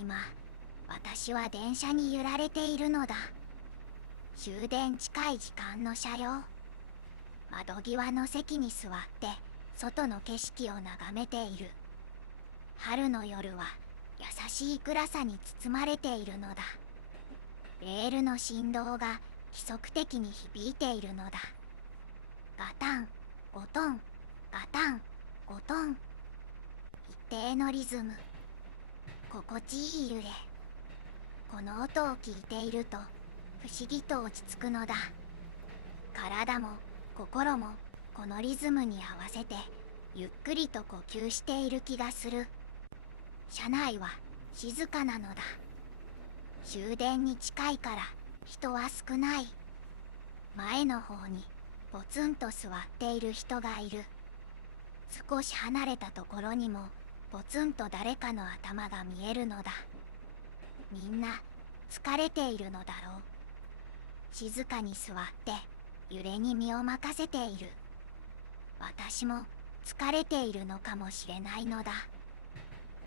今、私は電車に揺られているのだ。終電近い時間の車両。窓際の席に座って外の景色を眺めている。春の夜は優しい暗さに包まれているのだ。レールの振動が規則的に響いているのだ。ガタン、ゴトン、ガタン、ゴトン。一定のリズム。心地いい揺れ。この音を聞いていると不思議と落ち着くのだ。体も心もこのリズムに合わせてゆっくりと呼吸している気がする。車内は静かなのだ。終電に近いから人は少ない。前の方にポツンと座っている人がいる。少し離れたところにもポツンと誰かの頭が見えるのだ。みんな疲れているのだろう。静かに座って揺れに身を任せている。私も疲れているのかもしれないのだ。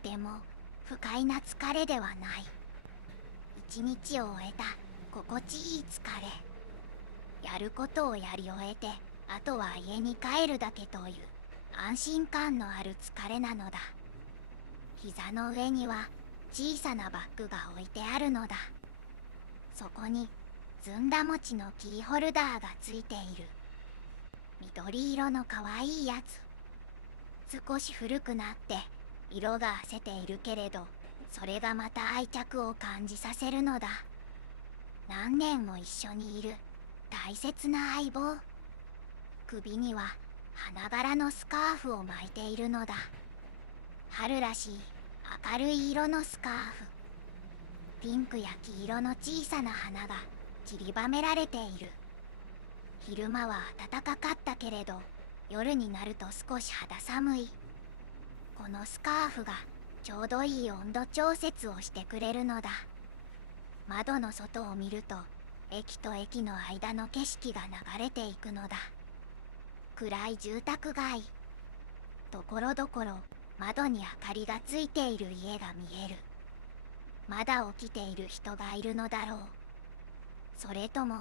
でも不快な疲れではない。一日を終えた心地いい疲れ。やることをやり終えてあとは家に帰るだけという安心感のある疲れなのだ。膝の上には小さなバッグが置いてあるのだ。そこにずんだ餅のキーホルダーがついている。緑色のかわいいやつ。少し古くなって色が褪せているけれど、それがまた愛着を感じさせるのだ。何年も一緒にいる大切な相棒。首には花柄のスカーフを巻いているのだ。春らしい明るい色のスカーフ。ピンクや黄色の小さな花が散りばめられている。昼間は暖かかったけれど、夜になると少し肌寒い。このスカーフがちょうどいい温度調節をしてくれるのだ。窓の外を見ると、駅と駅の間の景色が流れていくのだ。暗い住宅街。ところどころ窓に明かりがついている家が見える。まだ起きている人がいるのだろう。それとも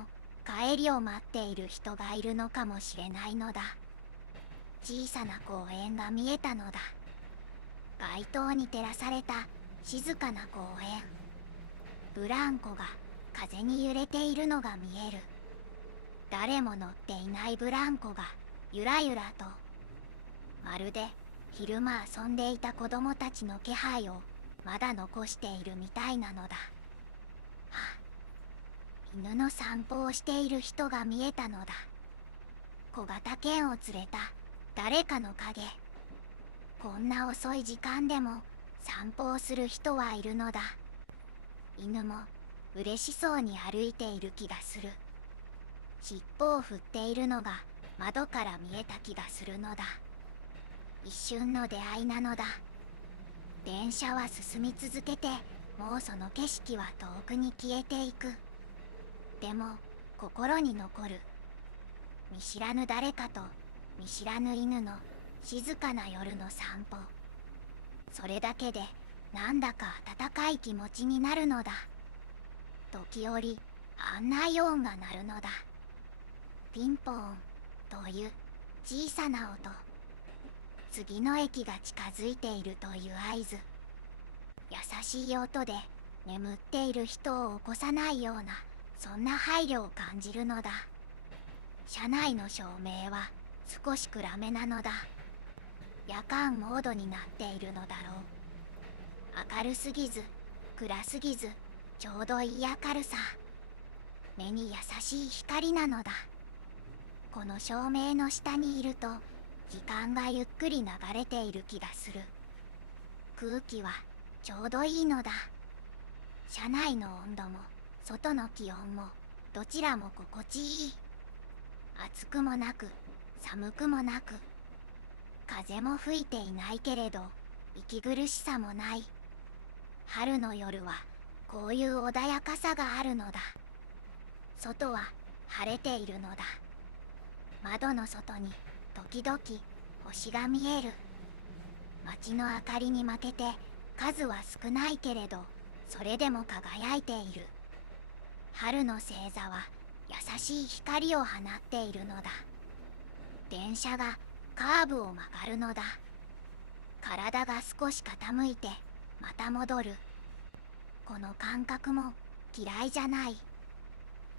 帰りを待っている人がいるのかもしれないのだ。小さな公園が見えたのだ。街灯に照らされた静かな公園。ブランコが風に揺れているのが見える。誰も乗っていないブランコがゆらゆらと。まるで昼間遊んでいた子供たちの気配をまだ残しているみたいなのだ。はあ、犬の散歩をしている人が見えたのだ。小型犬を連れた誰かの影。こんな遅い時間でも散歩をする人はいるのだ。犬も嬉しそうに歩いている気がする。尻尾を振っているのが窓から見えた気がするのだ。一瞬の出会いなのだ。電車は進み続けて、もうその景色は遠くに消えていく。でも心に残る。見知らぬ誰かと見知らぬ犬の静かな夜の散歩。それだけでなんだか温かい気持ちになるのだ。時折案内音が鳴るのだ。ピンポーンという小さな音。次の駅が近づいているという合図。優しい音で眠っている人を起こさないような、そんな配慮を感じるのだ。車内の照明は少し暗めなのだ。夜間モードになっているのだろう。明るすぎず暗すぎず、ちょうどいい明るさ。目に優しい光なのだ。この照明の下にいると時間がゆっくり流れている気がする。空気はちょうどいいのだ。車内の温度も外の気温もどちらも心地いい。暑くもなく寒くもなく、風も吹いていないけれど息苦しさもない。春の夜はこういう穏やかさがあるのだ。外は晴れているのだ。窓の外に時々星が見える。街の明かりに負けて数は少ないけれどそれでも輝いている。春の星座は優しい光を放っているのだ。電車がカーブを曲がるのだ。体が少し傾いてまた戻る。この感覚も嫌いじゃない。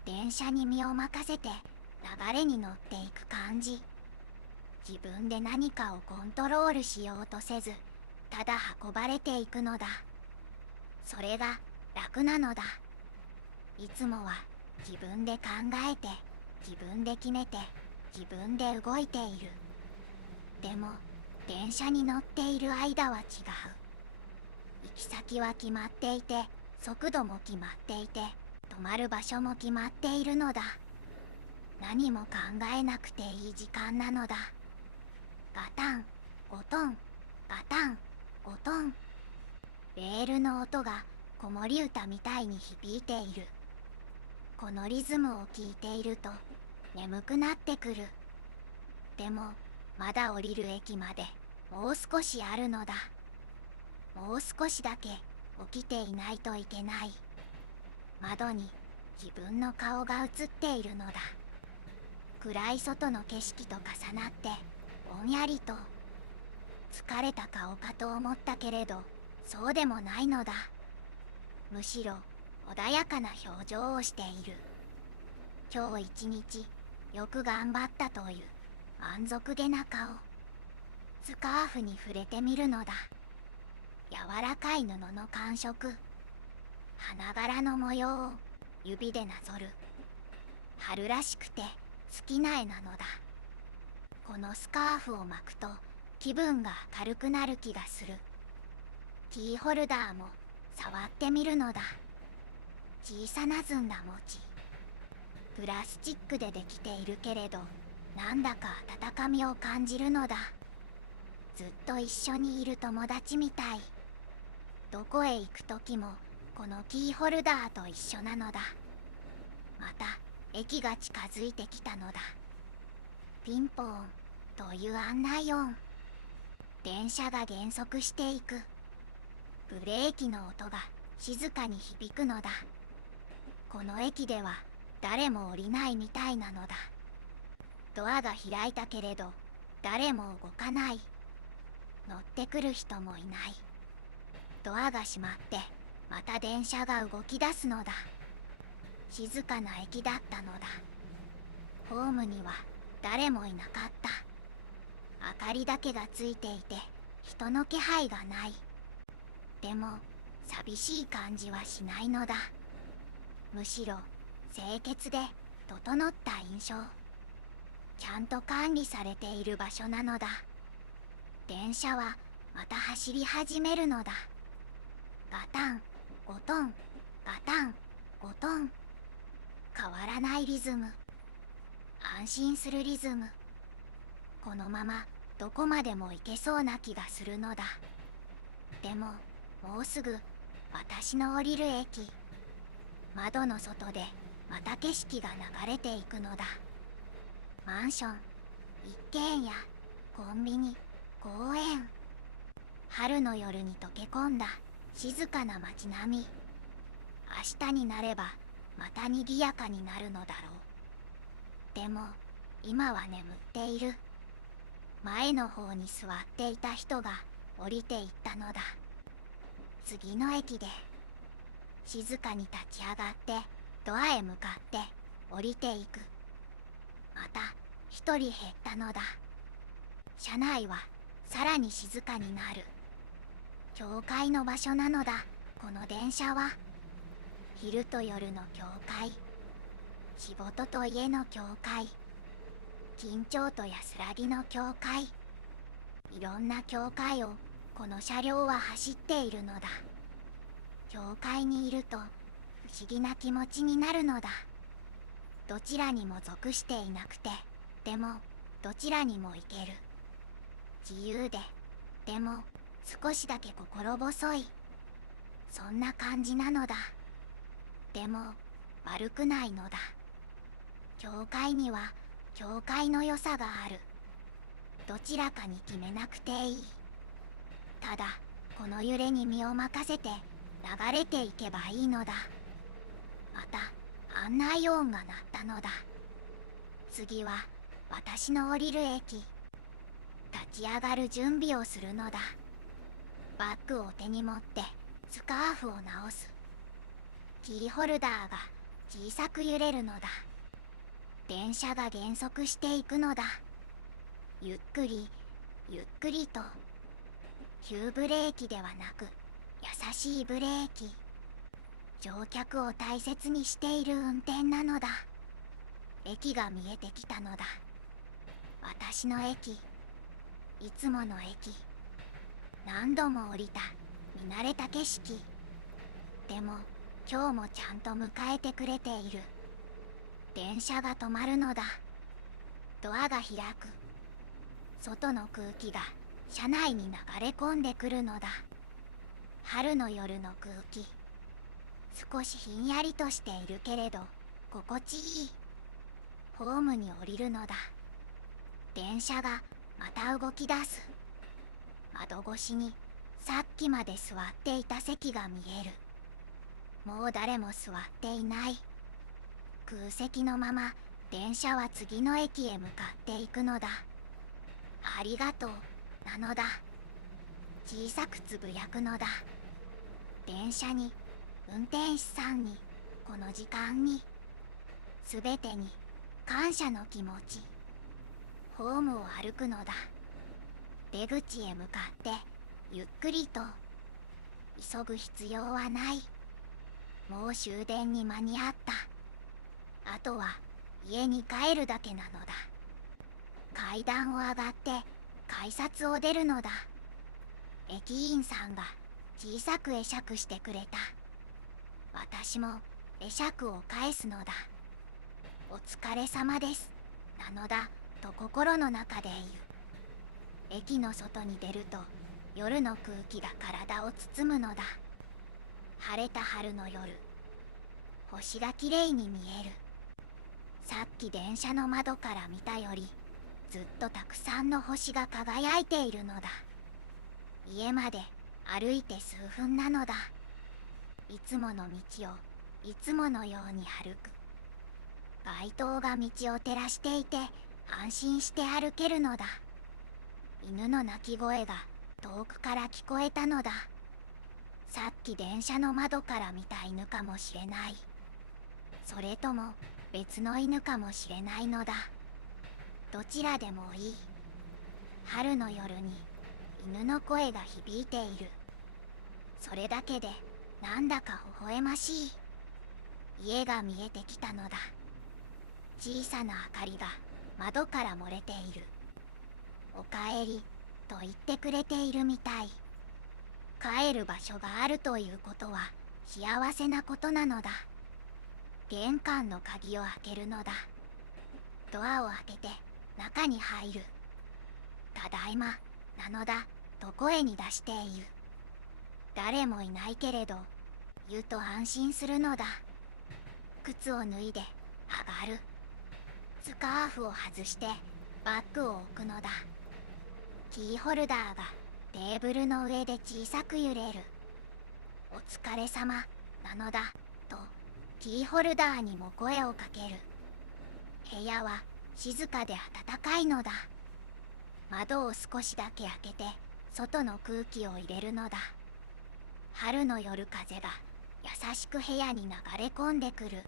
電車に身を任せて流れに乗っていく感じ。自分で何かをコントロールしようとせず、ただ運ばれていくのだ。それが楽なのだ。いつもは自分で考えて、自分で決めて、自分で動いている。でも電車に乗っている間は違う。行き先は決まっていて、速度も決まっていて、止まる場所も決まっているのだ。何も考えなくていい時間なのだ。ガタンゴトン、ガタンゴトン。レールの音が子守歌みたいに響いている。このリズムを聞いていると眠くなってくる。でもまだ降りる駅までもう少しあるのだ。もう少しだけ起きていないといけない。窓に自分の顔が映っているのだ。暗い外の景色と重なってぼんやりと。疲れた顔かと思ったけれど、そうでもないのだ。むしろ穏やかな表情をしている。今日一日よく頑張ったという満足げな顔。スカーフに触れてみるのだ。柔らかい布の感触。花柄の模様を指でなぞる。春らしくて好きな絵なのだ。このスカーフを巻くと気分が明るくなる気がする。キーホルダーも触ってみるのだ。小さなずんだ餅。プラスチックでできているけれど、なんだか温かみを感じるのだ。ずっと一緒にいる友達みたい。どこへ行く時もこのキーホルダーと一緒なのだ。また駅が近づいてきたのだ。ピンポーンという案内音。電車が減速していく。ブレーキの音が静かに響くのだ。この駅では誰も降りないみたいなのだ。ドアが開いたけれど誰も動かない。乗ってくる人もいない。ドアが閉まってまた電車が動き出すのだ。静かな駅だったのだ。ホームには誰もいなかった。明かりだけがついていて人の気配がない。でも寂しい感じはしないのだ。むしろ清潔で整った印象。ちゃんと管理されている場所なのだ。電車はまた走り始めるのだ。ガタンゴトン、ガタンゴトン。変わらないリズム。安心するリズム。このままどこまでも行けそうな気がするのだ。でももうすぐ私の降りる駅。窓の外でまた景色が流れていくのだ。マンション、一軒家、コンビニ、公園。春の夜に溶け込んだ静かな街並み。明日になればまた賑やかになるのだろう。でも今は眠っている。前の方に座っていた人が降りていったのだ。次の駅で静かに立ち上がってドアへ向かって降りていく。また一人減ったのだ。車内はさらに静かになる。教会の場所なのだ。この電車は昼と夜の教会、仕事と家の教会、緊張と安らぎの教会。いろんな教会をこの車両は走っているのだ。教会にいると不思議な気持ちになるのだ。どちらにも属していなくて、でもどちらにも行ける。自由で、でも少しだけ心細い。そんな感じなのだ。でも悪くないのだ。教会には教会の良さがある。どちらかに決めなくていい。ただこの揺れに身を任せて流れていけばいいのだ。また案内音が鳴ったのだ。次は私の降りる駅。立ち上がる準備をするのだ。バッグを手に持ってスカーフを直す。キーホルダーが小さく揺れるのだ。電車が減速していくのだ。ゆっくりゆっくりと。急ブレーキではなく優しいブレーキ。乗客を大切にしている運転なのだ。駅が見えてきたのだ。私の駅、いつもの駅。何度も降りた見慣れた景色。でも今日もちゃんと迎えてくれている。電車が止まるのだ。ドアが開く。外の空気が車内に流れ込んでくるのだ。春の夜の空気。少しひんやりとしているけれど心地いい。ホームに降りるのだ。電車がまた動き出す。窓越しにさっきまで座っていた席が見える。もう誰も座っていない。空席のまま電車は次の駅へ向かっていくのだ。ありがとうなのだ。小さくつぶやくのだ。電車に、運転手さんに、この時間に、すべてに感謝の気持ち。ホームを歩くのだ。出口へ向かってゆっくりと。急ぐ必要はない。もう終電に間に合った。あとは家に帰るだけなのだ。階段を上がって改札を出るのだ。駅員さんが小さく会釈してくれた。私も会釈を返すのだ。お疲れ様ですなのだと心の中で言う。駅の外に出ると夜の空気が体を包むのだ。晴れた春の夜、星がきれいに見える。さっき電車の窓から見たよりずっとたくさんの星が輝いているのだ。家まで歩いて数分なのだ。いつもの道をいつものように歩く。街灯が道を照らしていて安心して歩けるのだ。犬の鳴き声が遠くから聞こえたのだ。さっき電車の窓から見た犬かもしれない。それとも別の犬かもしれないのだ。どちらでもいい。春の夜に犬の声が響いている。それだけでなんだか微笑ましい。家が見えてきたのだ。小さな明かりが窓から漏れている。おかえりと言ってくれているみたい。帰る場所があるということは幸せなことなのだ。玄関の鍵を開けるのだ。ドアを開けて中に入る。ただいまなのだと声に出して言う。誰もいないけれど言うと安心するのだ。靴を脱いで上がる。スカーフを外してバッグを置くのだ。キーホルダーがテーブルの上で小さく揺れる。お疲れ様なのだとキーホルダーにも声をかける。部屋は静かで暖かいのだ。窓を少しだけ開けて外の空気を入れるのだ。春の夜風が優しく部屋に流れ込んでくる。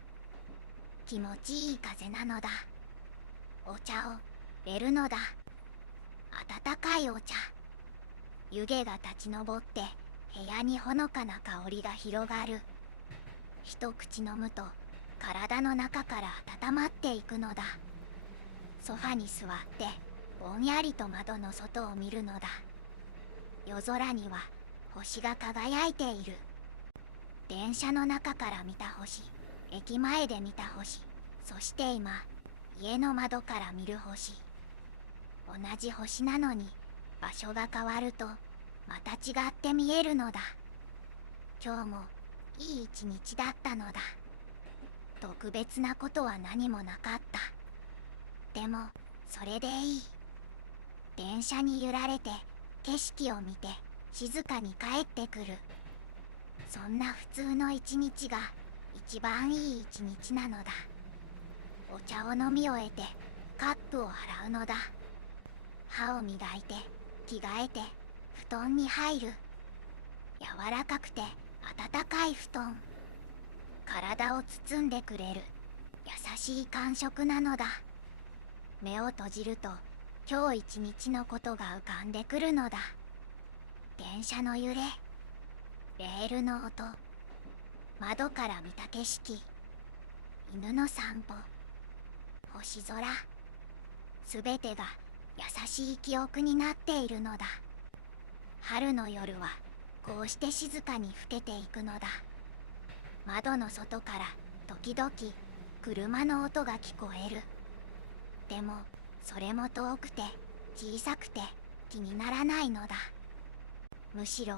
気持ちいい風なのだ。お茶を入れるのだ。温かいお茶。湯気が立ち上って部屋にほのかな香りが広がる。一口飲むと体の中から温まっていくのだ。ソファに座ってぼんやりと窓の外を見るのだ。夜空には星が輝いている。電車の中から見た星、駅前で見た星、そして今家の窓から見る星。同じ星なのに場所が変わるとまた違って見えるのだ。今日もいい一日だったのだ。特別なことは何もなかった。でもそれでいい。電車に揺られて景色を見て静かに帰ってくる。そんな普通の一日が一番いい一日なのだ。お茶を飲み終えてカップを洗うのだ。歯を磨いて着替えて布団に入る。柔らかくて暖かい布団、体を包んでくれる優しい感触なのだ。目を閉じると今日一日のことが浮かんでくるのだ。電車の揺れ、レールの音、窓から見た景色、犬の散歩、星空、すべてが優しい記憶になっているのだ。春の夜はこうして静かに更けていくのだ。窓の外から時々車の音が聞こえる。でもそれも遠くて小さくて気にならないのだ。むしろ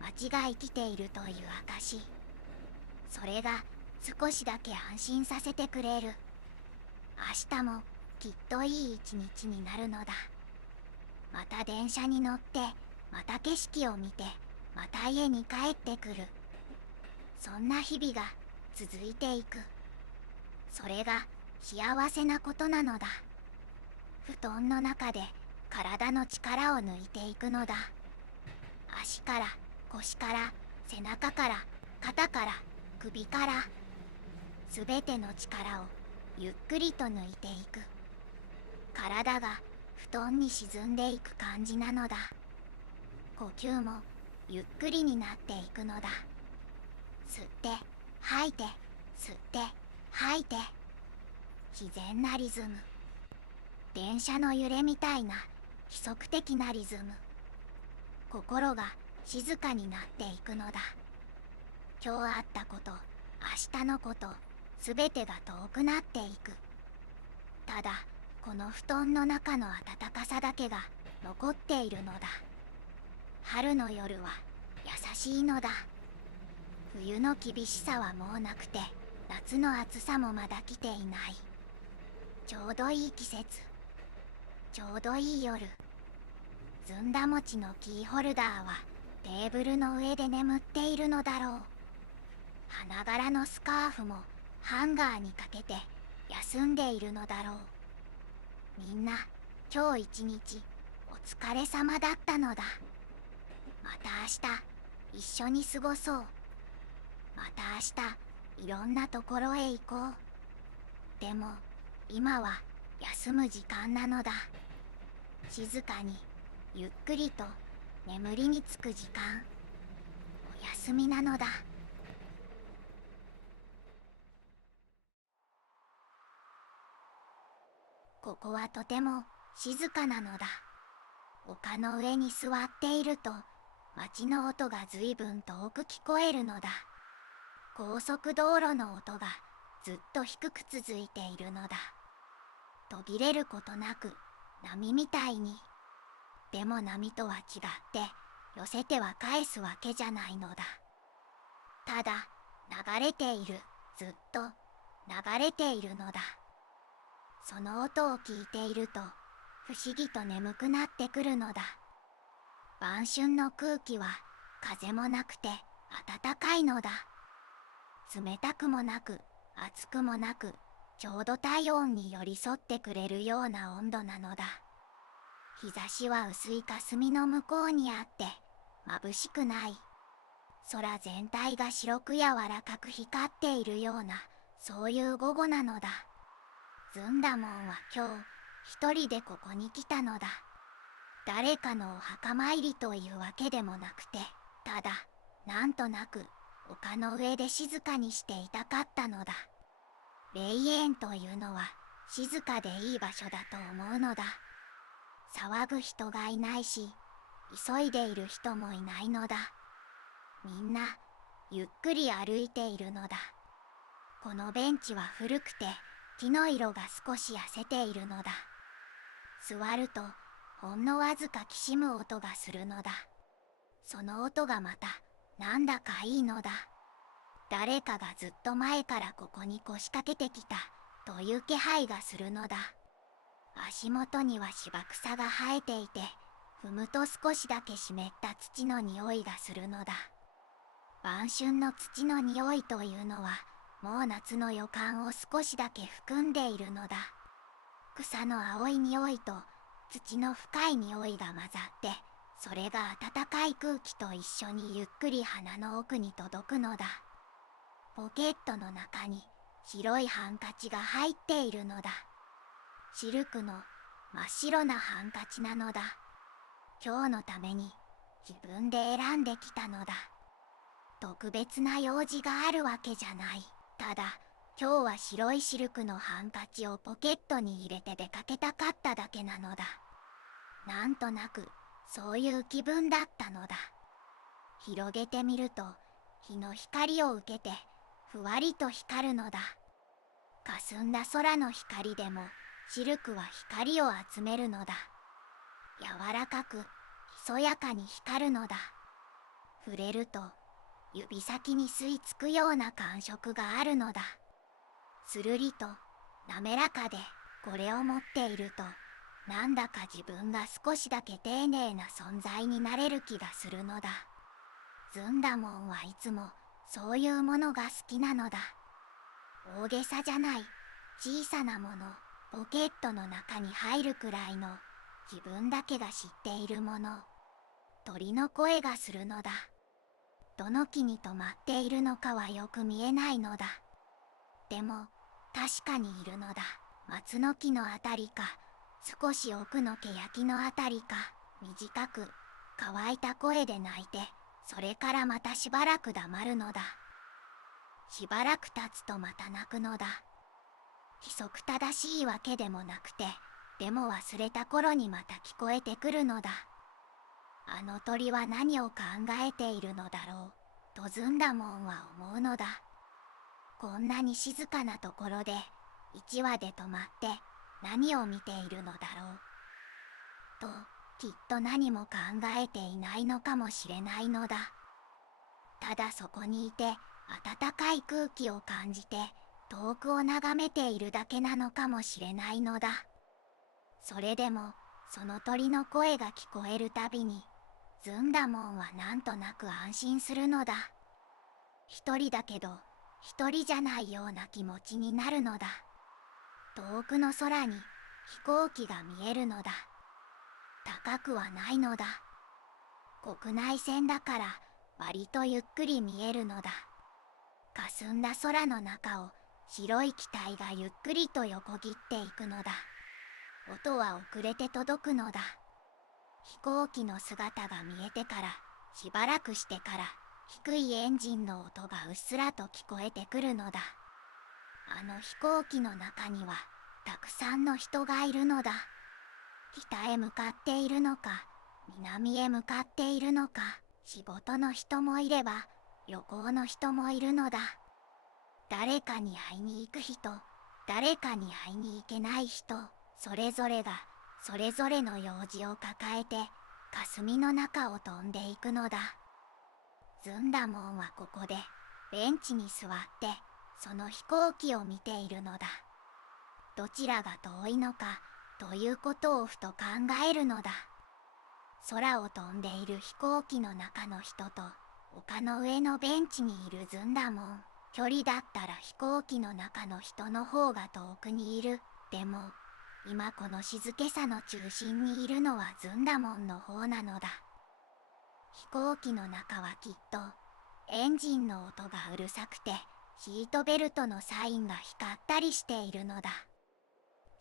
街が生きているという証。それが少しだけ安心させてくれる。明日もきっといい一日になるのだ。また電車に乗って、また景色を見て、また家に帰ってくる。そんな日々が続いていく。それが幸せなことなのだ。布団の中で体の力を抜いていくのだ。足から腰から背中から肩から首から、すべての力をゆっくりと抜いていく。体が布団に沈んでいく感じなのだ。呼吸もゆっくりになっていくのだ。吸って吐いて吸って吐いて、自然なリズム。電車の揺れみたいな規則的なリズム。心が静かになっていくのだ。今日あったこと、明日のこと、すべてが遠くなっていく。ただこの布団の中の暖かさだけが残っているのだ。春の夜は優しいのだ。冬の厳しさはもうなくて、夏の暑さもまだ来ていない。ちょうどいい季節、ちょうどいい夜。ずんだ餅のキーホルダーはテーブルの上で眠っているのだろう。花柄のスカーフもハンガーにかけて休んでいるのだろう。みんな今日一日お疲れ様だったのだ。また明日一緒に過ごそう。また明日いろんなところへ行こう。でも今は休む時間なのだ。静かにゆっくりと眠りにつく時間、お休みなのだ。ここはとても静かなのだ。丘の上に座っていると街の音がずいぶん遠く聞こえるのだ。高速道路の音がずっと低く続いているのだ。途切れることなく波みたいに。でも波とは違って寄せては返すわけじゃないのだ。ただ流れている、ずっと流れているのだ。その音を聞いていると不思議と眠くなってくるのだ。晩春の空気は風もなくて暖かいのだ。冷たくもなく熱くもなく、ちょうど体温に寄り添ってくれるような温度なのだ。日差しは薄い霞の向こうにあって眩しくない。空全体が白く柔らかく光っているような、そういう午後なのだ。ずんだもんは今日一人でここに来たのだ。誰かのお墓参りというわけでもなくて、ただなんとなく丘の上で静かにしていたかったのだ。霊園というのは静かでいい場所だと思うのだ。騒ぐ人がいないし、急いでいる人もいないのだ。みんなゆっくり歩いているのだ。このベンチは古くて木の色が少し褪せているのだ。座るとほんのわずかきしむ音がするのだ。その音がまたなんだかいいのだ。誰かがずっと前からここに腰掛けてきたという気配がするのだ。足元には芝草が生えていて、踏むと少しだけ湿った土の匂いがするのだ。晩春の土の匂いというのはもう夏の予感を少しだけ含んでいるのだ。草の青い匂いと土の深い匂いが混ざって、それが暖かい空気と一緒にゆっくり鼻の奥に届くのだ。ポケットの中に白いハンカチが入っているのだ。シルクの真っ白なハンカチなのだ。今日のために自分で選んできたのだ。特別な用事があるわけじゃない。ただ今日は白いシルクのハンカチをポケットに入れて出かけたかっただけなのだ。なんとなくそういう気分だったのだ。広げてみると日の光を受けてふわりと光るのだ。霞んだ空の光でもシルクは光を集めるのだ。柔らかくひそやかに光るのだ。触れると指先に吸い付くような感触があるのだ。するりと滑らかで、これを持っているとなんだか自分が少しだけ丁寧な存在になれる気がするのだ。ずんだもんはいつもそういうものが好きなのだ。大げさじゃない小さなもの、ポケットの中に入るくらいの自分だけが知っているもの。鳥の声がするのだ。どの木に止まっているのかはよく見えないのだ。でも確かにいるのだ。松の木のあたりか、少し奥の欅のあたりか、短く乾いた声で鳴いて、それからまたしばらく黙るのだ。しばらく経つとまた鳴くのだ。規則正しいわけでもなくて、でも忘れた頃にまた聞こえてくるのだ。あの鳥は何を考えているのだろうとずんだもんは思うのだ。こんなに静かなところで一羽で止まって何を見ているのだろうと、きっと何も考えていないのかもしれないのだ。ただそこにいて暖かい空気を感じて遠くを眺めているだけなのかもしれないのだ。それでもその鳥の声が聞こえるたびにずんだもんはなんとなく安心するのだ。一人だけど一人じゃないような気持ちになるのだ。遠くの空に飛行機が見えるのだ。高くはないのだ。国内線だから割とゆっくり見えるのだ。霞んだ空の中を白い機体がゆっくりと横切っていくのだ。音は遅れて届くのだ。飛行機の姿が見えてからしばらくしてから低いエンジンの音がうっすらと聞こえてくるのだ。あの飛行機の中にはたくさんの人がいるのだ。北へ向かっているのか、南へ向かっているのか、仕事の人もいれば旅行の人もいるのだ。誰かに会いに行く人、誰かに会いに行けない人、それぞれがそれぞれの用事を抱えて霞の中を飛んでいくのだ。ずんだもんはここでベンチに座ってその飛行機を見ているのだ。どちらが遠いのかということをふと考えるのだ。空を飛んでいる飛行機の中の人と丘の上のベンチにいるずんだもん、距離だったら飛行機の中の人の方が遠くにいる。でも今この静けさの中心にいるのはずんだもんの方なのだ。飛行機の中はきっとエンジンの音がうるさくてシートベルトのサインが光ったりしているのだ。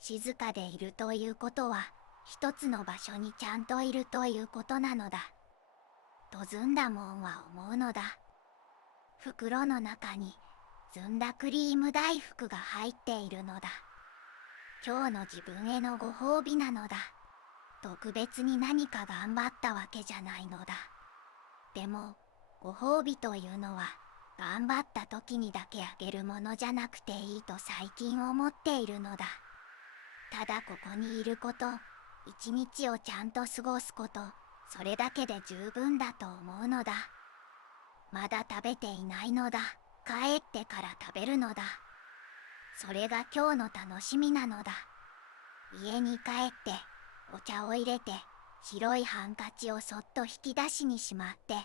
静かでいるということは一つの場所にちゃんといるということなのだとずんだもんは思うのだ。袋の中にずんだクリーム大福が入っているのだ。今日の自分へのご褒美なのだ。特別に何か頑張ったわけじゃないのだ。でもご褒美というのは頑張った時にだけあげるものじゃなくていいと最近思っているのだ。ただここにいること、一日をちゃんと過ごすこと、それだけで十分だと思うのだ。まだ食べていないのだ。帰ってから食べるのだ。それが今日の楽しみなのだ。家に帰ってお茶を入れて白いハンカチをそっと引き出しにしまって、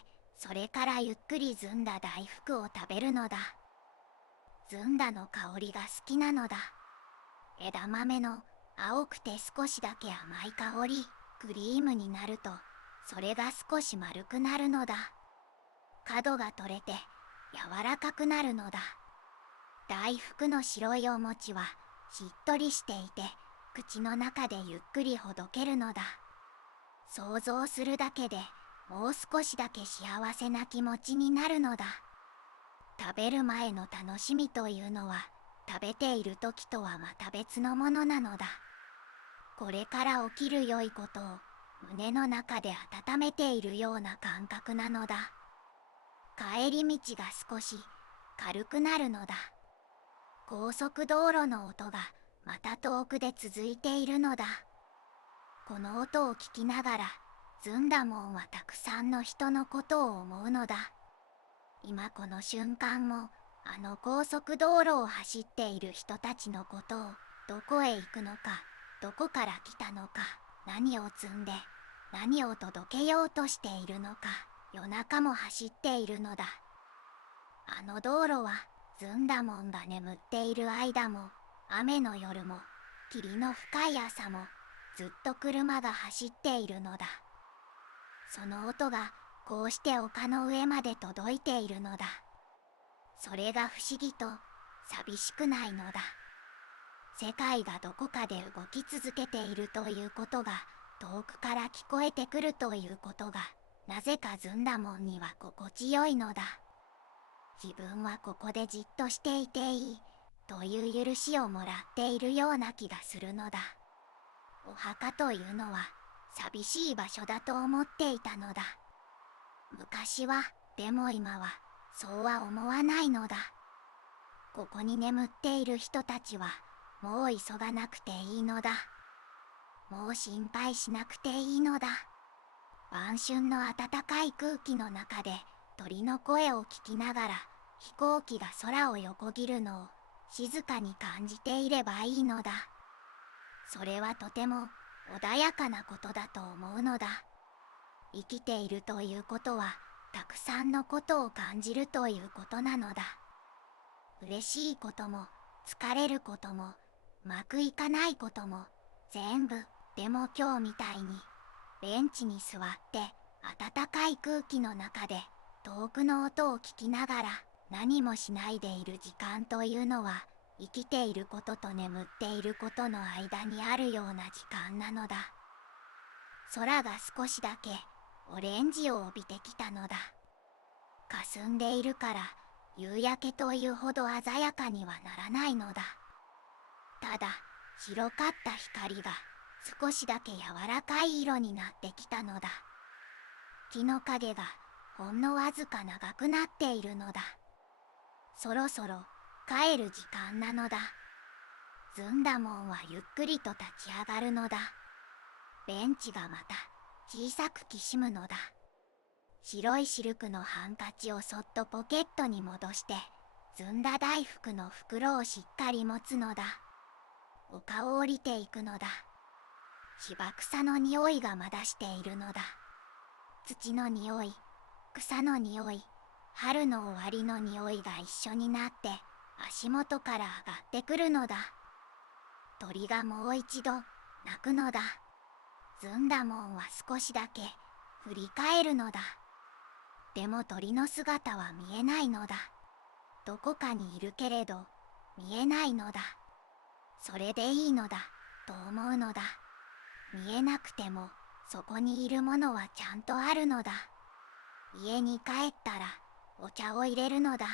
それからゆっくりずんだ大福を食べるのだ。ずんだの香りが好きなのだ。枝豆の青くて少しだけ甘い香り、クリームになるとそれが少し丸くなるのだ。角が取れて柔らかくなるのだ。大福の白いお餅はしっとりしていて、口の中でゆっくりほどけるのだ。想像するだけでもう少しだけ幸せな気持ちになるのだ。食べる前の楽しみというのは食べている時とはまた別のものなのだ。これから起きる良いことを胸の中で温めているような感覚なのだ。帰り道が少し軽くなるのだ。高速道路の音がまた遠くで続いているのだ。この音を聞きながらずんだもんはたくさんの人のことを思うのだ。今この瞬間もあの高速道路を走っている人たちのことを、どこへ行くのか、どこから来たのか、何を積んで何を届けようとしているのか、夜中も走っているのだ。あの道路はずんだもんが眠っている間も、雨の夜も霧の深い朝もずっと車が走っているのだ。その音がこうして丘の上まで届いているのだ。それが不思議と寂しくないのだ。世界がどこかで動き続けているということが遠くから聞こえてくるということが、なぜかずんだもんには心地よいのだ。自分はここでじっとしていていいという許しをもらっているような気がするのだ。お墓というのは寂しい場所だと思っていたのだ。昔は、でも今はそうは思わないのだ。ここに眠っている人たちはもう急がなくていいのだ。もう心配しなくていいのだ。晩春の暖かい空気の中で鳥の声を聞きながら飛行機が空を横切るのを静かに感じていればいいのだ。それはとても穏やかなことだと思うのだ。生きているということはたくさんのことを感じるということなのだ。嬉しいことも疲れることもうまくいかないことも全部。でも今日みたいにベンチに座って暖かい空気の中で遠くの音を聞きながら何もしないでいる時間というのは、生きていることと眠っていることの間にあるような時間なのだ。空が少しだけオレンジを帯びてきたのだ。霞んでいるから夕焼けというほど鮮やかにはならないのだ。ただ白かった光が少しだけ柔らかい色になってきたのだ。木の影がほんのわずか長くなっているのだ。そろそろ帰る時間なのだ。ずんだもんはゆっくりと立ち上がるのだ。ベンチがまた小さくきしむのだ。白いシルクのハンカチをそっとポケットに戻して、ずんだ大福の袋をしっかり持つのだ。丘を降りていくのだ。芝草の匂いがまだしているのだ。土の匂い、草の匂い、春の終わりの匂いが一緒になって足元から上がってくるのだ。鳥がもう一度鳴くのだ。ずんだもんは少しだけ振り返るのだ。でも鳥の姿は見えないのだ。どこかにいるけれど見えないのだ。それでいいのだと思うのだ。見えなくてもそこにいるものはちゃんとあるのだ。家に帰ったらお茶を入れるのだ。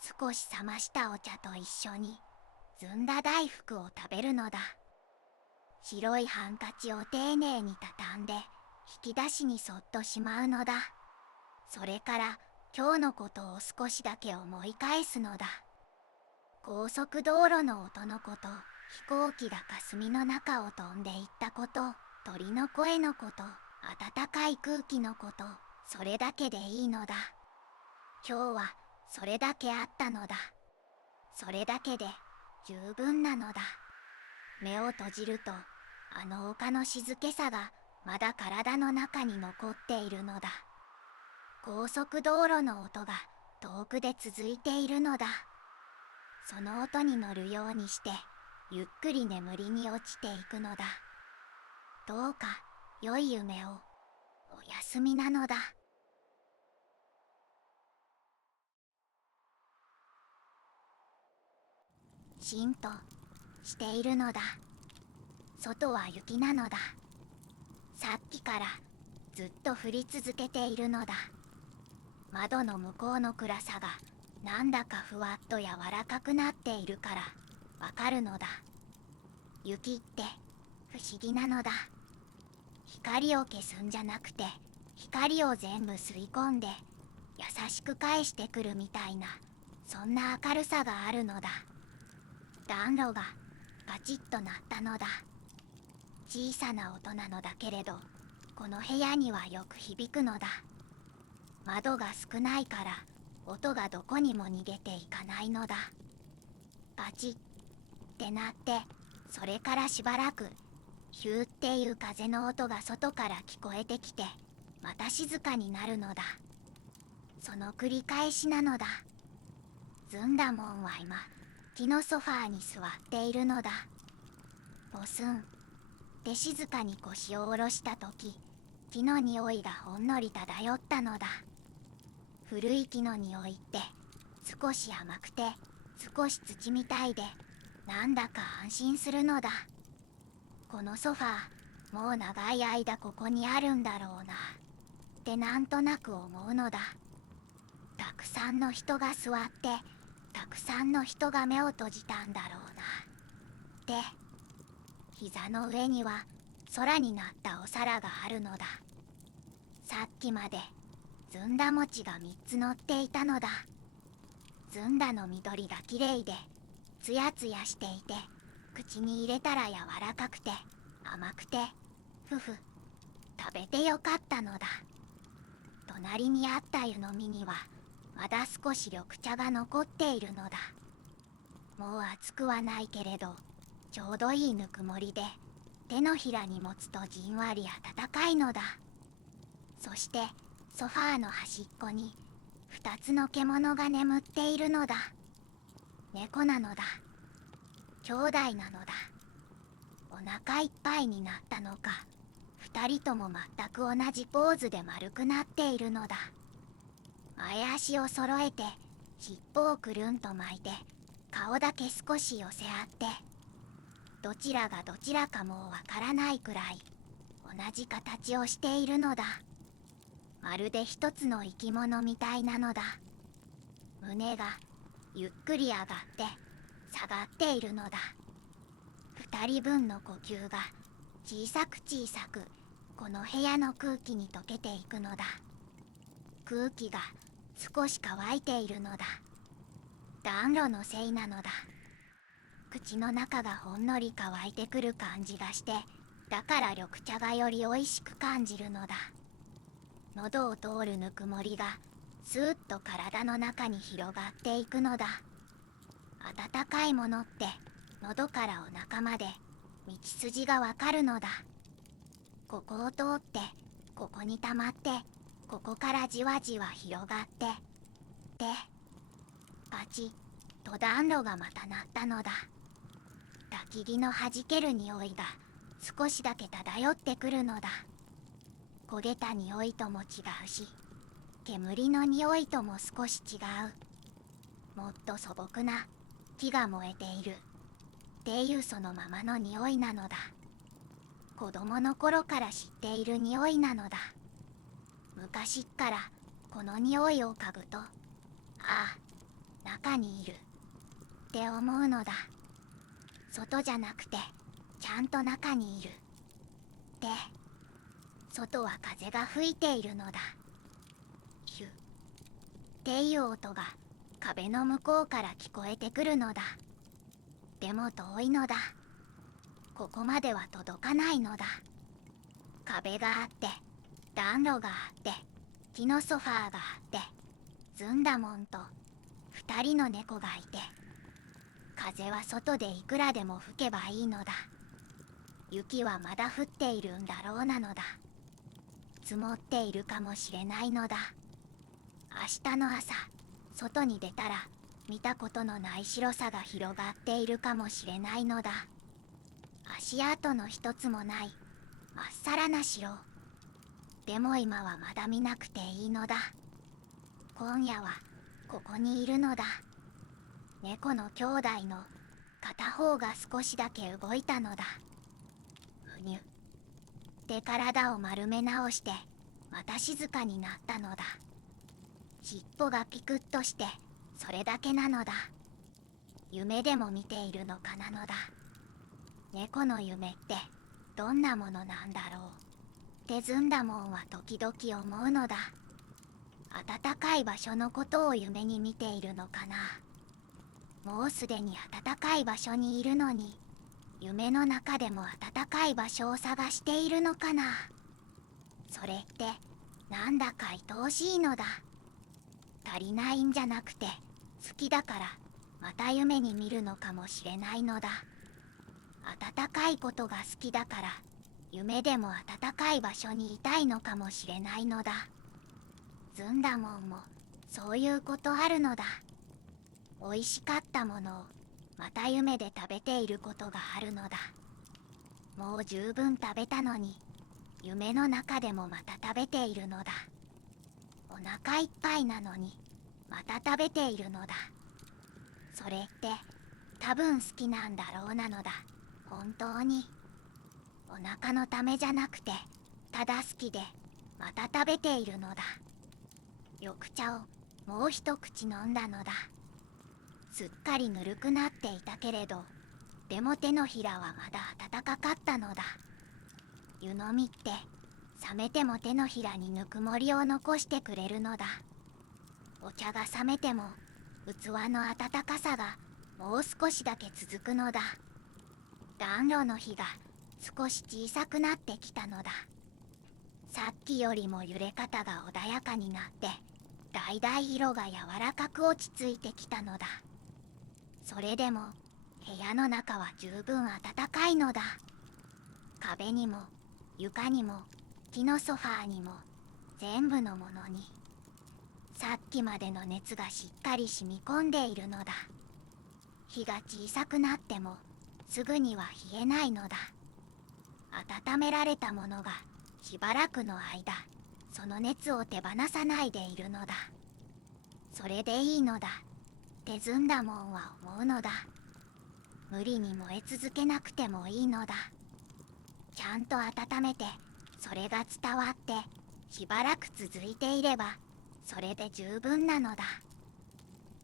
少し冷ましたお茶と一緒にずんだ大福を食べるのだ。白いハンカチを丁寧に畳んで引き出しにそっとしまうのだ。それから今日のことを少しだけ思い返すのだ。高速道路の音のこと、飛行機が霞の中を飛んでいったこと、鳥の声のこと、暖かい空気のこと、それだけでいいのだ。今日はそれだけあったのだ。それだけで十分なのだ。目を閉じるとあの丘の静けさがまだ体の中に残っているのだ。高速道路の音が遠くで続いているのだ。その音に乗るようにしてゆっくり眠りに落ちていくのだ。どうか良い夢を。おやすみなのだ。しんとしているのだ。外は雪なのだ。さっきからずっと降り続けているのだ。窓の向こうの暗さがなんだかふわっと柔らかくなっているからわかるのだ。雪って不思議なのだ。光を消すんじゃなくて光を全部吸い込んで優しく返してくるみたいな、そんな明るさがあるのだ。暖炉がパチッと鳴ったのだ。小さな音なのだけれどこの部屋にはよく響くのだ。窓が少ないから音がどこにも逃げていかないのだ。パチッってなって、それからしばらくヒューっていう風の音が外から聞こえてきてまた静かになるのだ。その繰り返しなのだ。ずんだもんは今木のソファーに座っているのだ。ポスンって静かに腰を下ろした時、木の匂いがほんのり漂ったのだ。古い木の匂いって少し甘くて少し土みたいでなんだか安心するのだ。このソファーもう長い間ここにあるんだろうなってなんとなく思うのだ。たくさんの人が座ってたくさんの人が目を閉じたんだろうなって。膝の上には空になったお皿があるのだ。さっきまでずんだ餅が3つ乗っていたのだ。ずんだの緑がきれいでつやつやしていて、口に入れたら柔らかくて甘くてふふ食べてよかったのだ。隣にあった湯飲みにはまだ少し緑茶が残っているのだ。もう熱くはないけれどちょうどいいぬくもりで手のひらに持つとじんわり温かいのだ。そしてソファーの端っこに2つの獣が眠っているのだ。猫なのだ。兄弟なのだ。お腹いっぱいになったのか2人とも全く同じポーズで丸くなっているのだ。前足を揃えて尻尾をくるんと巻いて顔だけ少し寄せ合って、どちらがどちらかもうわからないくらい同じ形をしているのだ。まるで一つの生き物みたいなのだ。胸がゆっくり上がって下がっているのだ。2人分の呼吸が小さく小さくこの部屋の空気に溶けていくのだ。空気が少し乾いているのだ。暖炉のせいなのだ。口の中がほんのり乾いてくる感じがして、だから緑茶がより美味しく感じるのだ。喉を通るぬくもりがスーッと体の中に広がっていくのだ。温かいものって喉からお腹まで道筋がわかるのだ。ここを通ってここに溜まってここからじわじわ広がってでパチッと暖炉がまた鳴ったのだ。焚き木の弾ける匂いが少しだけ漂ってくるのだ。焦げた匂いとも違うし煙の匂いとも少し違う。もっと素朴な木が燃えているっていうそのままの匂いなのだ。子供の頃から知っている匂いなのだ。昔っからこの匂いを嗅ぐと、ああ中にいるって思うのだ。外じゃなくてちゃんと中にいる。で外は風が吹いているのだ。ヒュッっていう音が壁の向こうから聞こえてくるのだ。でも遠いのだ。ここまでは届かないのだ。壁があって暖炉があって木のソファーがあってずんだもんと2人の猫がいて、風は外でいくらでも吹けばいいのだ。雪はまだ降っているんだろうなのだ。積もっているかもしれないのだ。明日の朝外に出たら見たことのない白さが広がっているかもしれないのだ。足跡の一つもないまっさらな城。でも今はまだ見なくていいのだ。今夜はここにいるのだ。猫の兄弟の片方が少しだけ動いたのだ。ふにゅで体を丸め直してまた静かになったのだ。尻尾がピクッとしてそれだけなのだ。夢でも見ているのかなのだ。猫の夢ってどんなものなんだろうってずんだもんは時々思うのだ。暖かい場所のことを夢に見ているのかな。もうすでに暖かい場所にいるのに夢の中でも暖かい場所を探しているのかな。それってなんだか愛おしいのだ。足りないんじゃなくて好きだからまた夢に見るのかもしれないのだ。暖かいことが好きだから夢でも暖かい場所にいたいのかもしれないのだ。ずんだもんもそういうことあるのだ。おいしかったものをまた夢で食べていることがあるのだ。もう十分食べたのに夢の中でもまた食べているのだ。お腹いっぱいなのにまた食べているのだ。それって多分好きなんだろうなのだ。本当にお腹のためじゃなくてただ好きでまた食べているのだ。緑茶をもう一口飲んだのだ。すっかりぬるくなっていたけれどでも手のひらはまだ温かかったのだ。湯飲みって冷めても手のひらにぬくもりを残してくれるのだ。お茶が冷めても器の温かさがもう少しだけ続くのだ。暖炉の火が少し小さくなってきたのだ。さっきよりも揺れ方が穏やかになってだいだい色が柔らかく落ち着いてきたのだ。それでも部屋の中は十分暖かいのだ。壁にも床にも木のソファーにも全部のものにさっきまでの熱がしっかり染み込んでいるのだ。火が小さくなってもすぐには冷えないのだ。温められたものがしばらくの間その熱を手放さないでいるのだ。それでいいのだってずんだもんは思うのだ。無理に燃え続けなくてもいいのだ。ちゃんと温めてそれが伝わってしばらく続いていればそれで十分なのだ。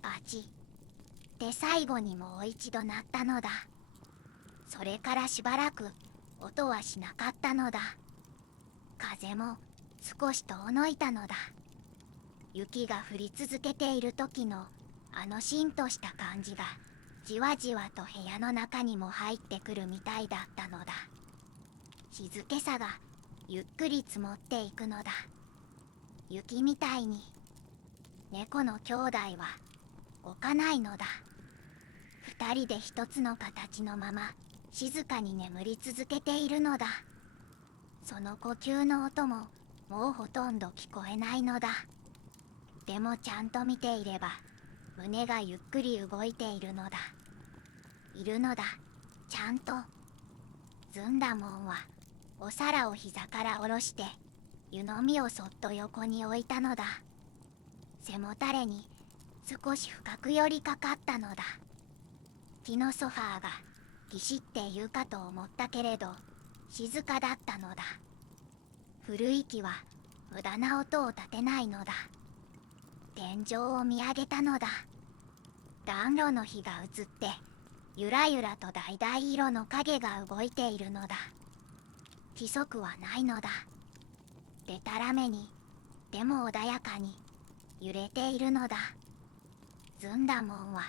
バチって最後にもう一度鳴ったのだ。それからしばらく音はしなかったのだ。風も少し遠のいたのだ。雪が降り続けている時のあのしんとした感じがじわじわと部屋の中にも入ってくるみたいだったのだ。静けさがゆっくり積もっていくのだ。雪みたいに猫の兄弟は動かないのだ。二人で一つの形のまま静かに眠り続けているのだ。その呼吸の音ももうほとんど聞こえないのだ。でもちゃんと見ていれば胸がゆっくり動いているのだ。いるのだちゃんと。ずんだもんはお皿を膝から下ろして湯飲みをそっと横に置いたのだ。背もたれに少し深く寄りかかったのだ。木のソファーがギシって言うかと思ったけれど静かだったのだ。古い木は無駄な音を立てないのだ。天井を見上げたのだ。暖炉の火が映ってゆらゆらと橙色の影が動いているのだ。規則はないのだ。でたらめにでも穏やかに揺れているのだ。ずんだもんは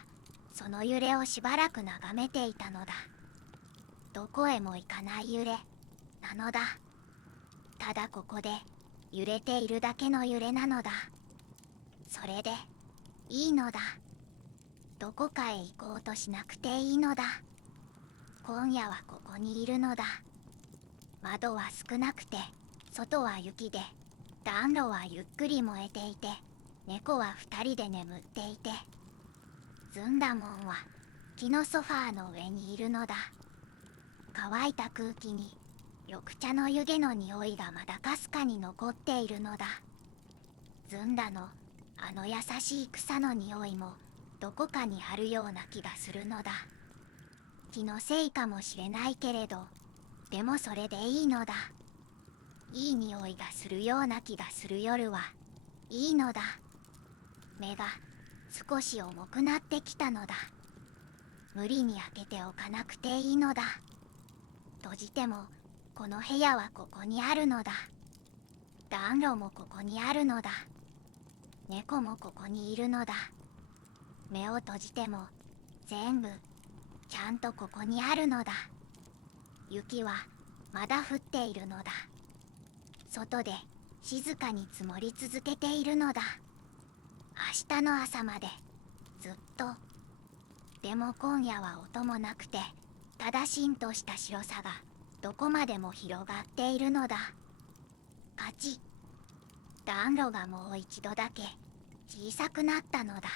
その揺れをしばらく眺めていたのだ。どこへも行かない揺れなのだ。ただここで揺れているだけの揺れなのだ。それでいいのだ。どこかへ行こうとしなくていいのだ。今夜はここにいるのだ。窓は少なくて外は雪で暖炉はゆっくり燃えていて猫は二人で眠っていて、ずんだもんは木のソファーの上にいるのだ。乾いた空気に緑茶の湯気の匂いがまだかすかに残っているのだ。ずんだのあの優しい草の匂いもどこかにあるような気がするのだ。気のせいかもしれないけれど、でもそれでいいのだ。いい匂いがするような気がする夜はいいのだ。目が少し重くなってきたのだ。無理に開けておかなくていいのだ。閉じてもこの部屋はここにあるのだ。暖炉もここにあるのだ。猫もここにいるのだ。目を閉じても全部ちゃんとここにあるのだ。雪はまだ降っているのだ。外で静かに積もり続けているのだ。明日の朝までずっと。でも今夜は音もなくて、ただしんとした白さがどこまでも広がっているのだ。カチッ。暖炉がもう一度だけ小さくなったのだ。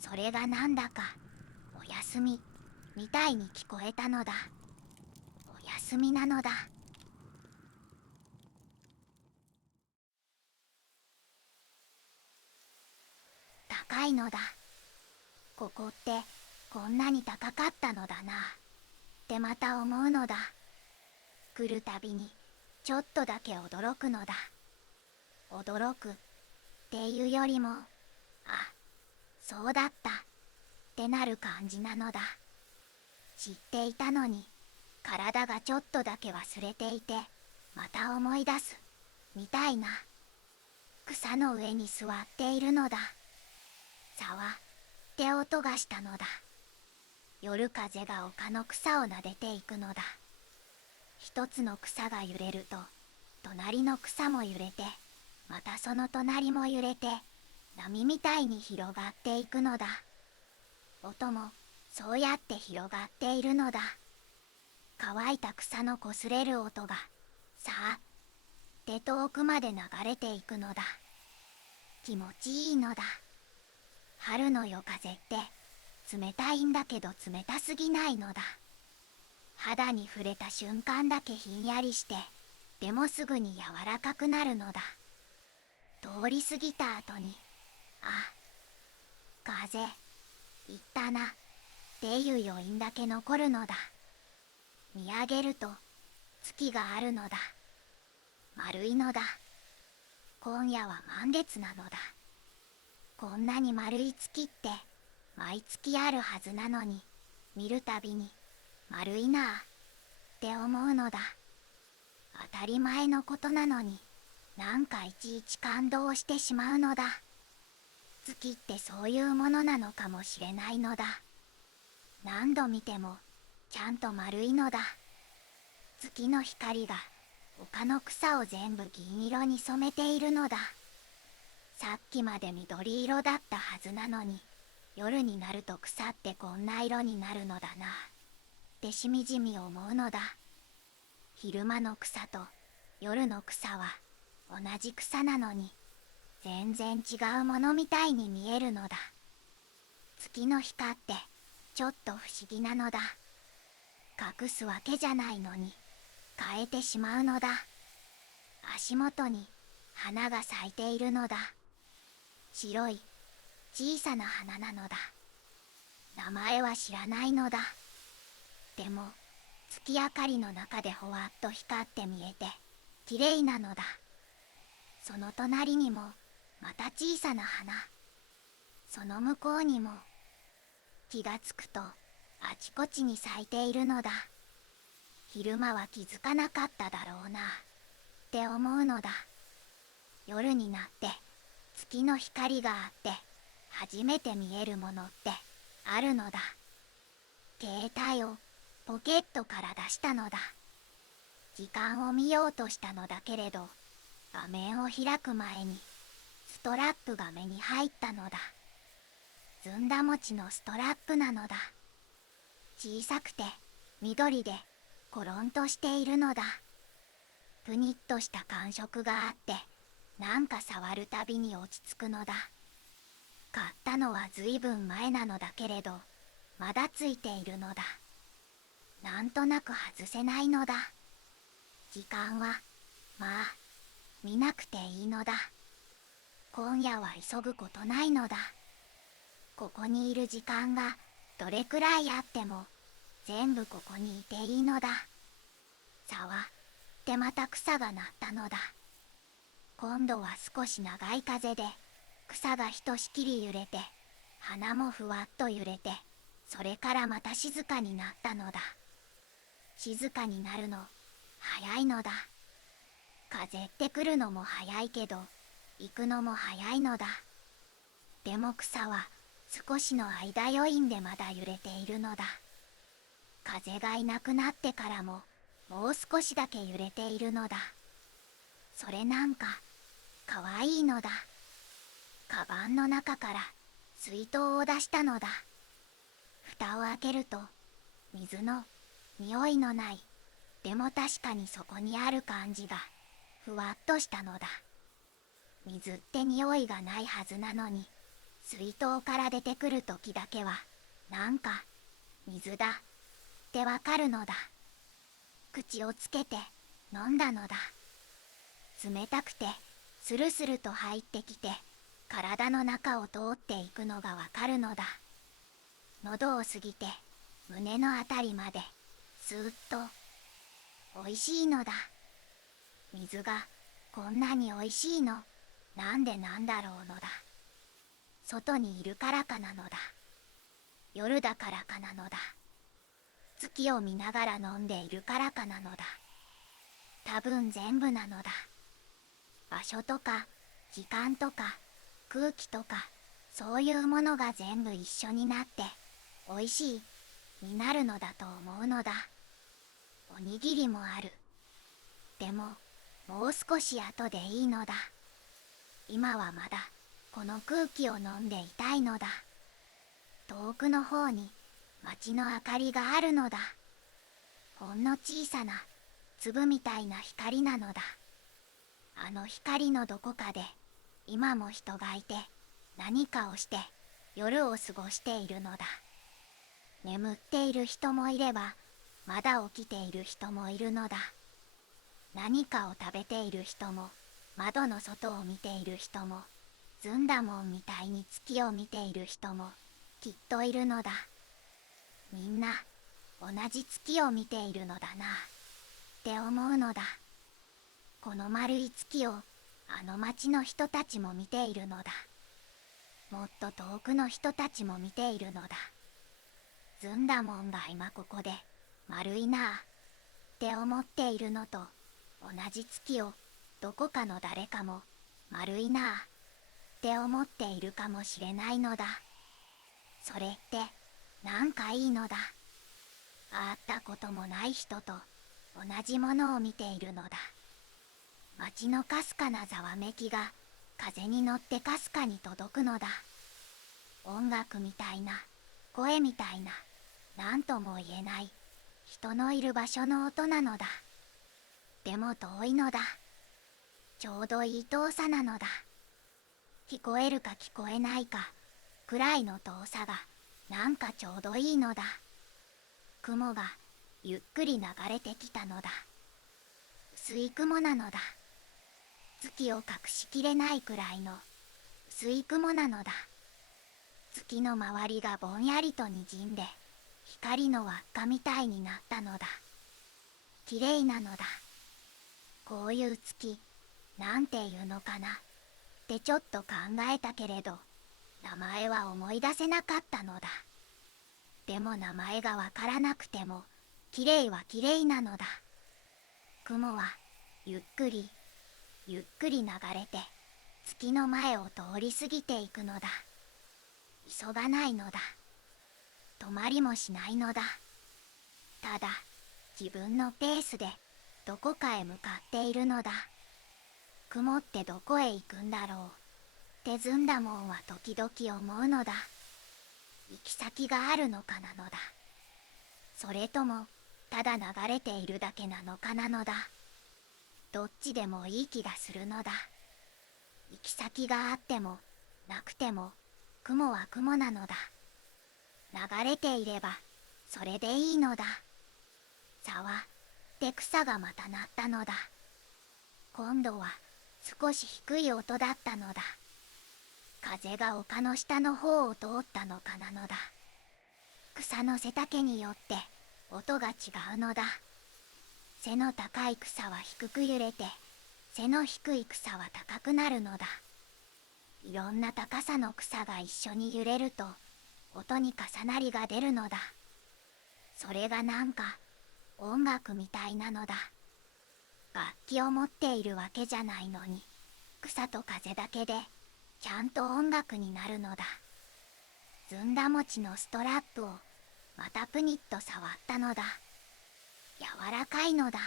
それがなんだかおやすみみたいに聞こえたのだ。おやすみなのだ。高いのだ。ここってこんなに高かったのだなってまた思うのだ。来るたびにちょっとだけ驚くのだ。驚くっていうよりも、あ、そうだったってなる感じなのだ。知っていたのに体がちょっとだけ忘れていて、また思い出すみたいな。草の上に座っているのだ。さわって音がしたのだ。夜風が丘の草を撫でていくのだ。一つの草が揺れると隣の草も揺れて、またその隣も揺れて、波みたいに広がっていくのだ。音もそうやって広がっているのだ。乾いた草の擦れる音がさあって遠くまで流れていくのだ。気持ちいいのだ。春の夜風って冷たいんだけど冷たすぎないのだ。肌に触れた瞬間だけひんやりして、でもすぐに柔らかくなるのだ。通り過ぎた後に、あ、風行ったなっていう余韻だけ残るのだ。見上げると月があるのだ。丸いのだ。今夜は満月なのだ。こんなに丸い月って毎月あるはずなのに、見るたびに丸いなあって思うのだ。当たり前のことなのに、なんかいちいち感動してしまうのだ。月ってそういうものなのかもしれないのだ。何度見てもちゃんと丸いのだ。月の光が丘の草を全部銀色に染めているのだ。さっきまで緑色だったはずなのに、夜になると草ってこんな色になるのだなってしみじみ思うのだ。昼間の草と夜の草は同じ草なのに全然違うものみたいに見えるのだ。月の光ってちょっと不思議なのだ。隠すわけじゃないのに変えてしまうのだ。足元に花が咲いているのだ。白い小さな花なのだ。名前は知らないのだ。でも月明かりの中でほわっと光って見えて綺麗なのだ。その隣にもまた小さな花。その向こうにも。気がつくとあちこちに咲いているのだ。昼間は気づかなかっただろうなって思うのだ。夜になって月の光があって初めて見えるものってあるのだ。携帯をポケットから出したのだ。時間を見ようとしたのだけれど、画面を開く前にストラップが目に入ったのだ。ずんだ餅のストラップなのだ。小さくて緑でコロンとしているのだ。ぷにっとした感触があってなんか触るたびに落ち着くのだ。買ったのはずいぶん前なのだけれど、まだついているのだ。なんとなく外せないのだ。時間は、まあ、見なくていいのだ。今夜は急ぐことないのだ。ここにいる時間がどれくらいあっても、全部ここにいていいのだ。さわってまた草が鳴ったのだ。今度は少し長い風で、草がひとしきり揺れて、花もふわっと揺れて、それからまた静かになったのだ。静かになるの、早いのだ。風って来るのも早いけど、行くのも早いのだ。でも草は少しの間余韻でまだ揺れているのだ。風がいなくなってからも、もう少しだけ揺れているのだ。それなんか、かわいいのだ。カバンの中から水筒を出したのだ。蓋を開けると、水の匂いのない、でも確かにそこにある感じが、ふわっとしたのだ。水って匂いがないはずなのに、水筒から出てくる時だけは、なんか、水だってわかるのだ。口をつけて飲んだのだ。冷たくて、スルスルと入ってきて、体の中を通っていくのがわかるのだ。喉を過ぎて、胸のあたりまで、スーッと、おいしいのだ。水が、こんなにおいしいの、なんでなんだろうのだ。外にいるからかなのだ。夜だからかなのだ。月を見ながら飲んでいるからかなのだ。多分全部なのだ。場所とか、時間とか、空気とか、そういうものが全部一緒になって、おいしい、になるのだと思うのだ。おにぎりもある。でも、もう少し後でいいのだ。今はまだ、この空気を飲んでいたいのだ。遠くの方に、街の明かりがあるのだ。ほんの小さな、粒みたいな光なのだ。あの光のどこかで、今も人がいて、何かをして、夜を過ごしているのだ。眠っている人もいれば、まだ起きている人もいるのだ。何かを食べている人も、窓の外を見ている人も、ずんだもんみたいに月を見ている人も、きっといるのだ。みんな、同じ月を見ているのだな、って思うのだ。この丸い月を、あの町の人たちも見ているのだ。もっと遠くの人たちも見ているのだ。ずんだもんが今ここで、丸いなあ、って思っているのと、同じ月を、どこかの誰かも、丸いなあ、って思っているかもしれないのだ。それって、なんかいいのだ。会ったこともない人と、同じものを見ているのだ。街のかすかなざわめきが、風に乗ってかすかに届くのだ。音楽みたいな、声みたいな、なんとも言えない、人のいる場所の音なのだ。でも遠いのだ。ちょうどいい遠さなのだ。聞こえるか聞こえないか、くらいの遠さが、なんかちょうどいいのだ。雲が、ゆっくり流れてきたのだ。薄い雲なのだ。月を隠しきれないくらいの、薄い雲なのだ。月の周りがぼんやりとにじんで、光の輪っかみたいになったのだ。きれいなのだ。こういう月、なんていうのかな、ってちょっと考えたけれど、名前は思い出せなかったのだ。でも名前がわからなくても、きれいはきれいなのだ。雲は、ゆっくり、ゆっくり流れて、月の前を通り過ぎていくのだ。急がないのだ。止まりもしないのだ。ただ、自分のペースで、どこかへ向かっているのだ。雲ってどこへ行くんだろう、ってずんだもんは時々思うのだ。行き先があるのかなのだ。それとも、ただ流れているだけなのかなのだ。どっちでもいい気がするのだ。行き先があってもなくても雲は雲なのだ。流れていればそれでいいのだ。さわって草がまた鳴ったのだ。今度は少し低い音だったのだ。風が丘の下の方を通ったのかなのだ。草の背丈によって音が違うのだ。背の高い草は低く揺れて、背の低い草は高くなるのだ。いろんな高さの草が一緒に揺れると音に重なりが出るのだ。それがなんか音楽みたいなのだ。楽器を持っているわけじゃないのに、草と風だけでちゃんと音楽になるのだ。ずんだ餅のストラップをまたプニッと触ったのだ。柔らかいのだ。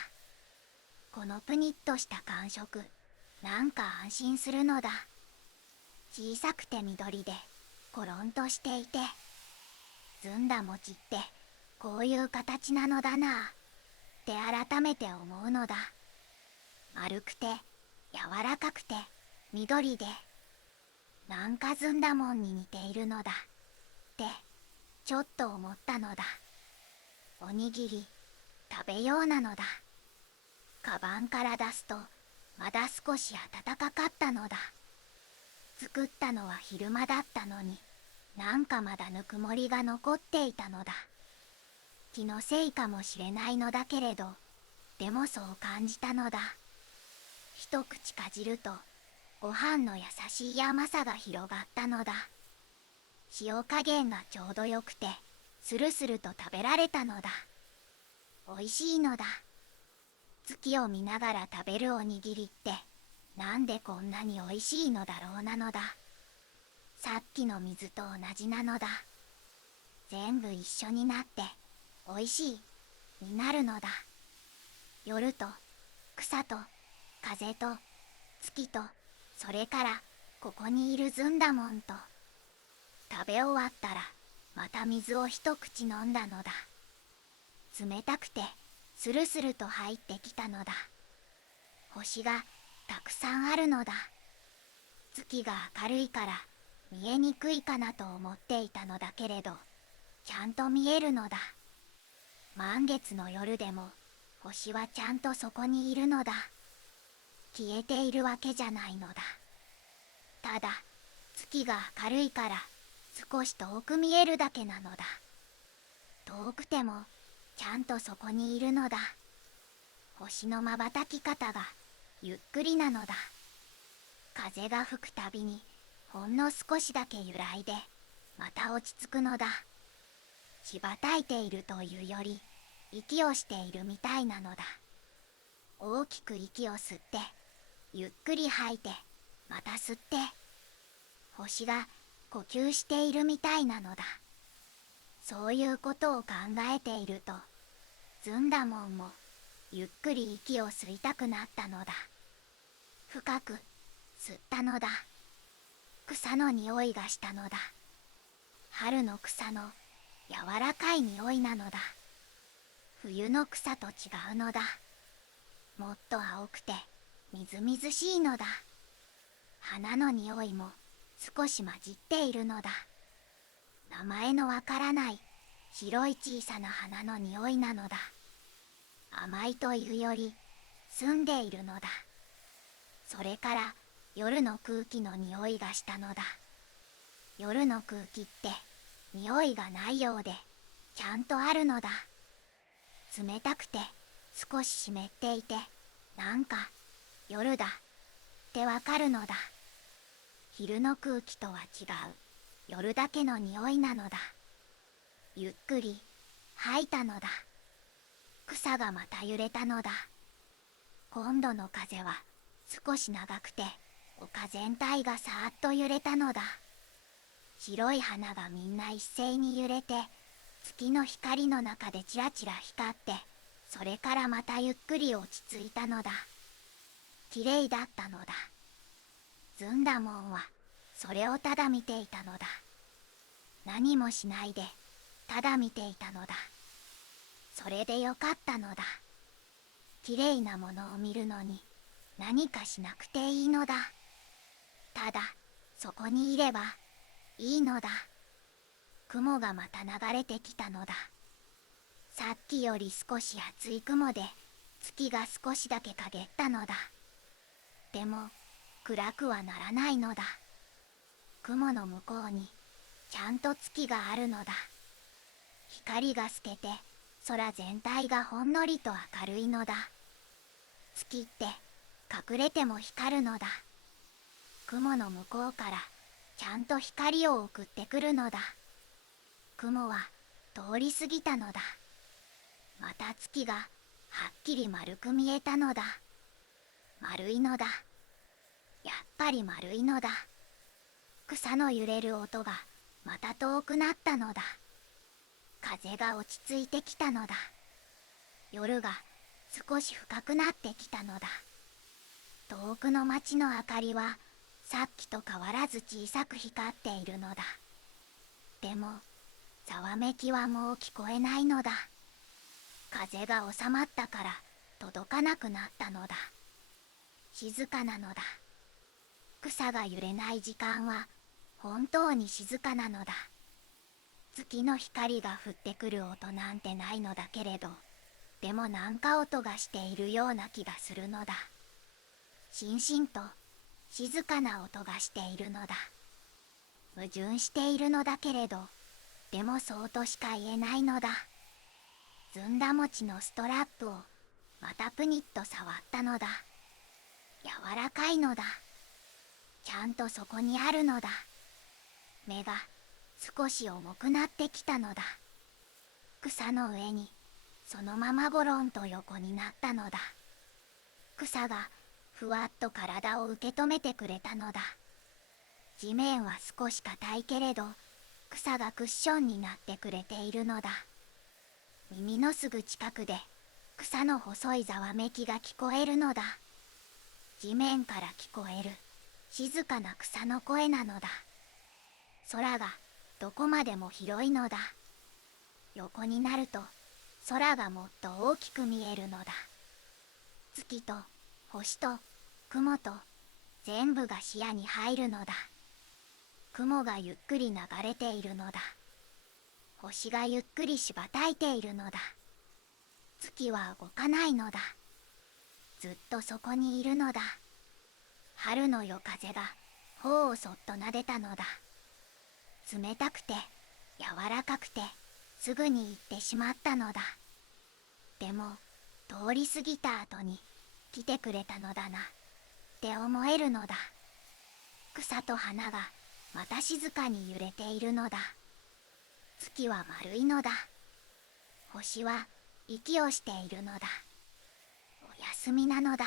このプニッとした感触、なんか安心するのだ。小さくて緑でコロンとしていて、ずんだ餅ってこういう形なのだなって改めて思うのだ。丸くて柔らかくて緑で、なんかずんだもんに似ているのだってちょっと思ったのだ。おにぎり食べようなのだ。カバンから出すとまだ少し暖かかったのだ。作ったのは昼間だったのに、なんかまだぬくもりが残っていたのだ。気のせいかもしれないのだけれど、でもそう感じたのだ。一口かじるとご飯の優しい甘さが広がったのだ。塩加減がちょうどよくてスルスルと食べられたのだ。おいしいのだ。月を見ながら食べるおにぎりってなんでこんなにおいしいのだろうなのだ。さっきの水と同じなのだ。全部一緒になっておいしいになるのだ。夜と草と風と月と、それからここにいるずんだもんと。食べ終わったらまた水を一口飲んだのだ。冷たくてスルスルと入ってきたのだ。星がたくさんあるのだ。月が明るいから見えにくいかなと思っていたのだけれど、ちゃんと見えるのだ。満月の夜でも星はちゃんとそこにいるのだ。消えているわけじゃないのだ。ただ月が明るいから少し遠く見えるだけなのだ。遠くてもちゃんとそこにいるのだ。星のまばたき方がゆっくりなのだ。風が吹くたびにほんの少しだけ揺らいでまた落ち着くのだ。羽ばたいているというより息をしているみたいなのだ。大きく息を吸ってゆっくり吐いてまた吸って、星が呼吸しているみたいなのだ。そういうことを考えていると、ずんだもんもゆっくり息を吸いたくなったのだ。深く吸ったのだ。草の匂いがしたのだ。春の草の柔らかい匂いなのだ。冬の草と違うのだ。もっと青くてみずみずしいのだ。花の匂いも少し混じっているのだ。名前のわからない白い小さな花の匂いなのだ。甘いというより澄んでいるのだ。それから夜の空気の匂いがしたのだ。夜の空気って匂いがないようでちゃんとあるのだ。冷たくて少し湿っていて、なんか夜だってわかるのだ。昼の空気とは違う夜だけの匂いなのだ。ゆっくり吐いたのだ。草がまた揺れたのだ。今度の風は少し長くて丘全体がさーっと揺れたのだ。白い花がみんな一斉に揺れて、月の光の中でチラチラ光って、それからまたゆっくり落ち着いたのだ。きれいだったのだ。ずんだもんはそれをただ見ていたのだ。何もしないでただ見ていたのだ。それでよかったのだ。きれいなものを見るのに何かしなくていいのだ。ただそこにいればいいのだ。雲がまた流れてきたのだ。さっきより少し厚い雲で月が少しだけ陰ったのだ。でも暗くはならないのだ。雲の向こうにちゃんと月があるのだ。光が透けて空全体がほんのりと明るいのだ。月って隠れても光るのだ。雲の向こうからちゃんと光を送ってくるのだ。雲は通り過ぎたのだ。また月がはっきり丸く見えたのだ。丸いのだ。やっぱり丸いのだ。草の揺れる音がまた遠くなったのだ。風が落ち着いてきたのだ。夜が少し深くなってきたのだ。遠くの町の明かりはさっきと変わらず小さく光っているのだ。でもざわめきはもう聞こえないのだ。風が収まったから届かなくなったのだ。静かなのだ。草が揺れない時間は本当に静かなのだ。月の光が降ってくる音なんてないのだけれど、でもなんか音がしているような気がするのだ。しんしんと静かな音がしているのだ。矛盾しているのだけれど、でもそうとしか言えないのだ。ずんだ餅のストラップをまたプニッと触ったのだ。柔らかいのだ。ちゃんとそこにあるのだ。目が少し重くなってきたのだ。草の上にそのままゴロンと横になったのだ。草がふわっと体を受け止めてくれたのだ。地面は少し硬いけれど、草がクッションになってくれているのだ。耳のすぐ近くで草の細いざわめきが聞こえるのだ。地面から聞こえる静かな草の声なのだ。空がどこまでも広いのだ。横になると空がもっと大きく見えるのだ。月と星と雲と全部が視野に入るのだ。雲がゆっくり流れているのだ。星がゆっくりしばたいているのだ。月は動かないのだ。ずっとそこにいるのだ。春の夜風が頬をそっと撫でたのだ。冷たくて柔らかくてすぐに行ってしまったのだ。でも通り過ぎた後に来てくれたのだなって思えるのだ。草と花がまた静かに揺れているのだ。月は丸いのだ。星は息をしているのだ。おやすみなのだ。